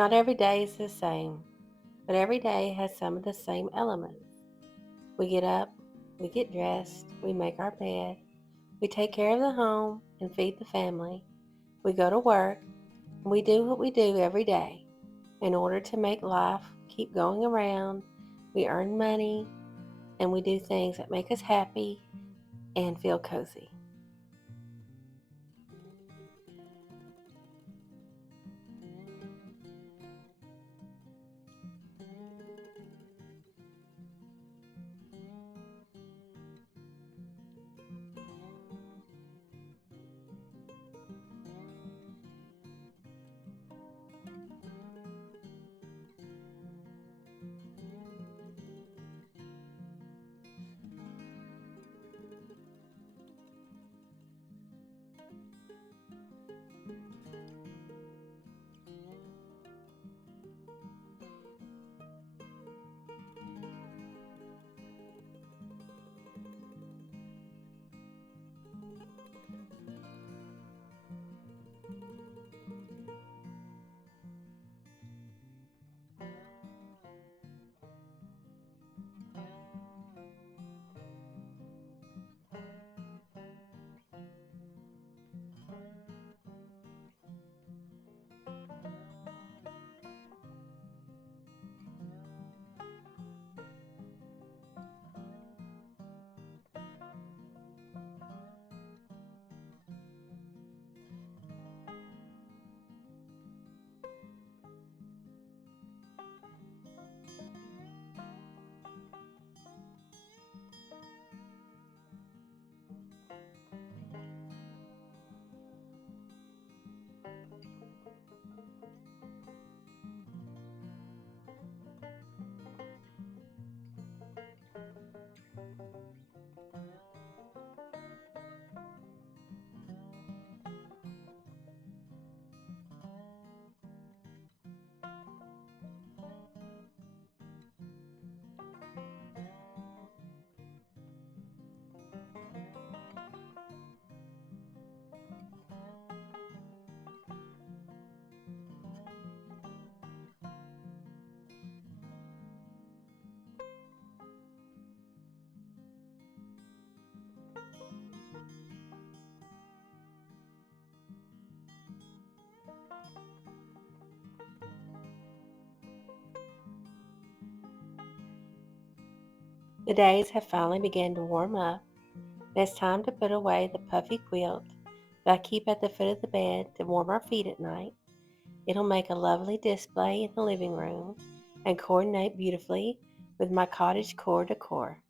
Not every day is the same, but every day has some of the same elements. We get up, we get dressed, we make our bed, we take care of the home and feed the family, we go to work, and we do what we do every day. In order to make life keep going around, we earn money and we do things that make us happy and feel cozy. The days have finally begun to warm up, and it's time to put away the puffy quilt that I keep at the foot of the bed to warm our feet at night. It'll make a lovely display in the living room and coordinate beautifully with my cottage core decor.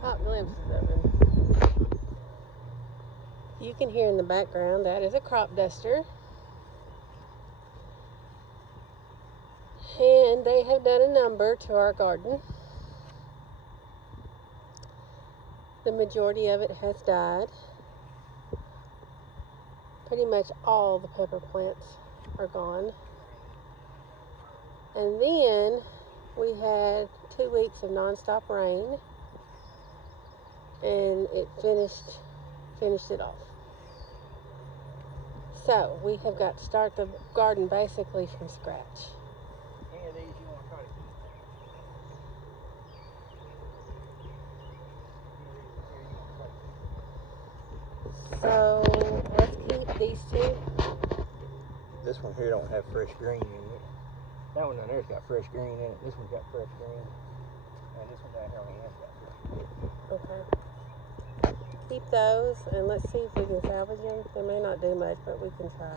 Top glimpses of him. You can hear in the background that is a crop duster. And they have done a number to our garden. The majority of it has died. Pretty much all the pepper plants are gone. And then we had 2 weeks of nonstop rain, and it finished it off. So we have got to start the garden basically from scratch. Any of these you want to try to keep? So let's keep these two. This one here don't have fresh green in it. That one down there's got fresh green in it. This one's got fresh green. And this one down here on the end's got fresh green. Okay. Keep those and let's see if we can salvage them. They may not do much, but we can try.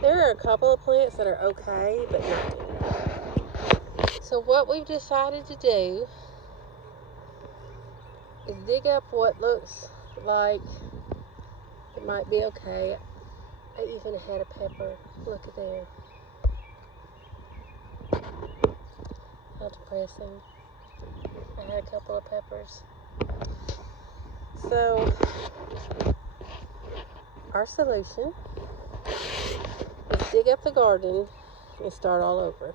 There are a couple of plants that are okay, but not many. So what we've decided to do is dig up what looks like it might be okay. I even had a pepper. Look at there. How depressing. I had a couple of peppers. So, our solution is dig up the garden and start all over.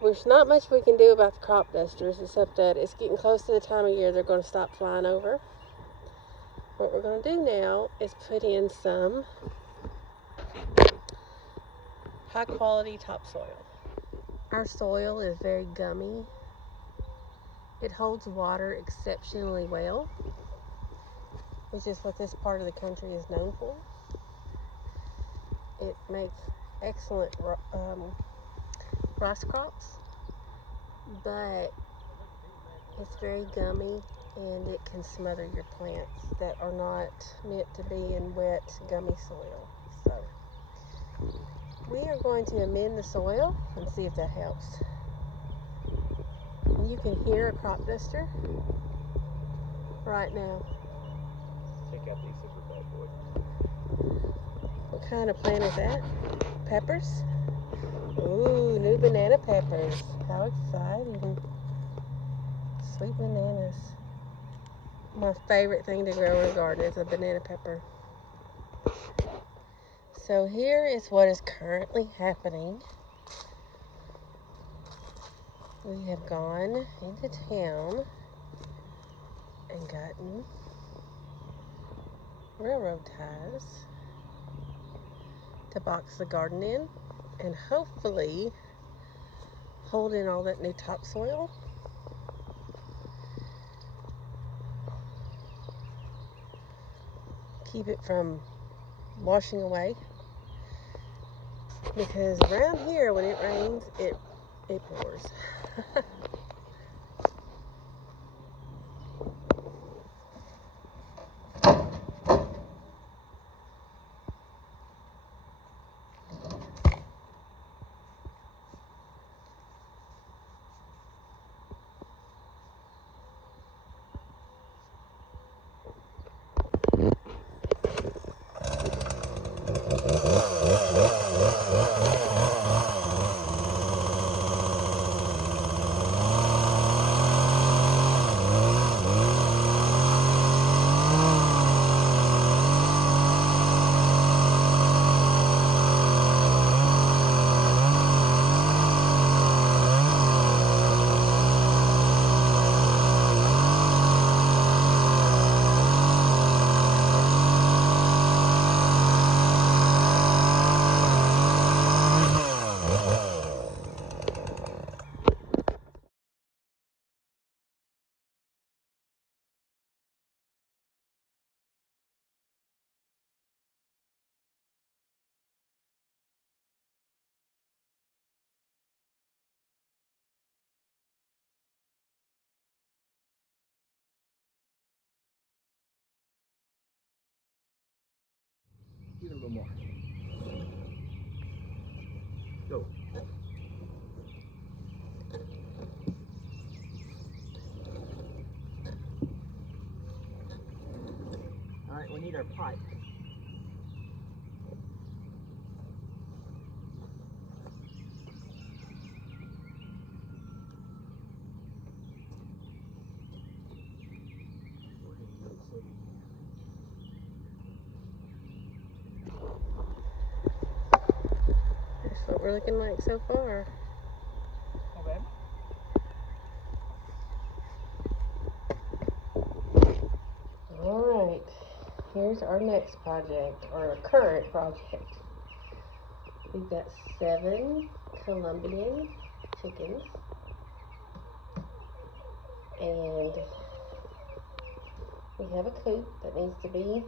There's not much we can do about the crop dusters except that it's getting close to the time of year they're going to stop flying over. What we're going to do now is put in some high quality topsoil. Our soil is very gummy. It holds water exceptionally well, which is what this part of the country is known for. It makes excellent rice crops, but it's very gummy and it can smother your plants that are not meant to be in wet, gummy soil. So we are going to amend the soil and see if that helps. You can hear a crop duster right now. Check out these super bad boys. What kind of plant is that? Peppers? Ooh, new banana peppers. How exciting. Sweet bananas. My favorite thing to grow in a garden is a banana pepper. So here is what is currently happening. We have gone into town and gotten railroad ties to box the garden in and hopefully hold in all that new topsoil. Keep it from washing away, because around here when it rains it pours. Give it a little more. Go. All right, we need our pipe. That's what we're looking like so far. Not bad. Alright, here's our next project, or our current project. We've got 7 Colombian chickens, and we have a coop that needs to be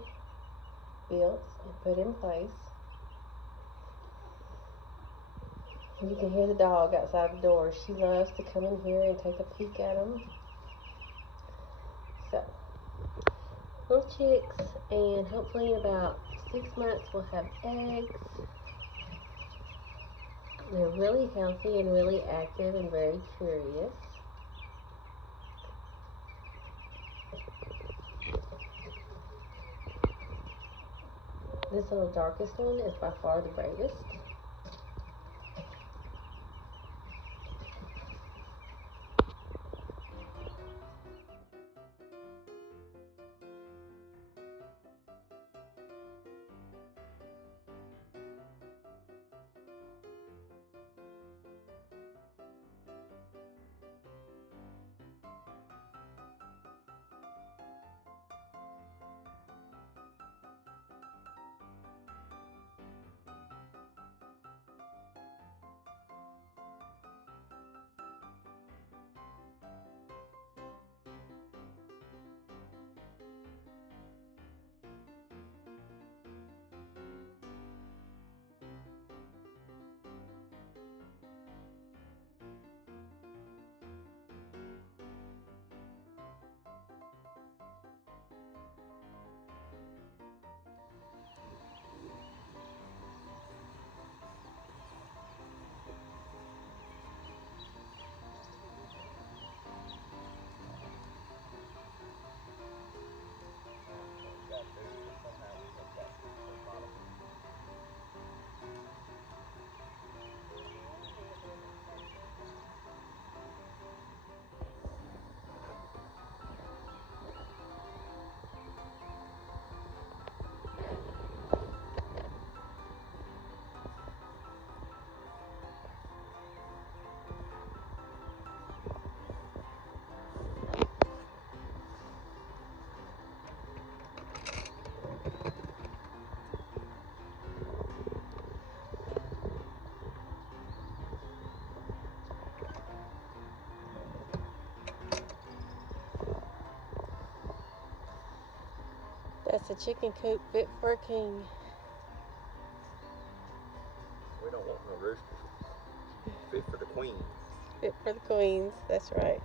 built and put in place. You can hear the dog outside the door. She loves to come in here and take a peek at them. So, little chicks, and hopefully in about 6 months we'll have eggs. They're really healthy and really active and very curious. This little darkest one is by far the bravest. That's a chicken coop fit for a king. We don't want no roosters. Fit for the queens. Fit for the queens, that's right.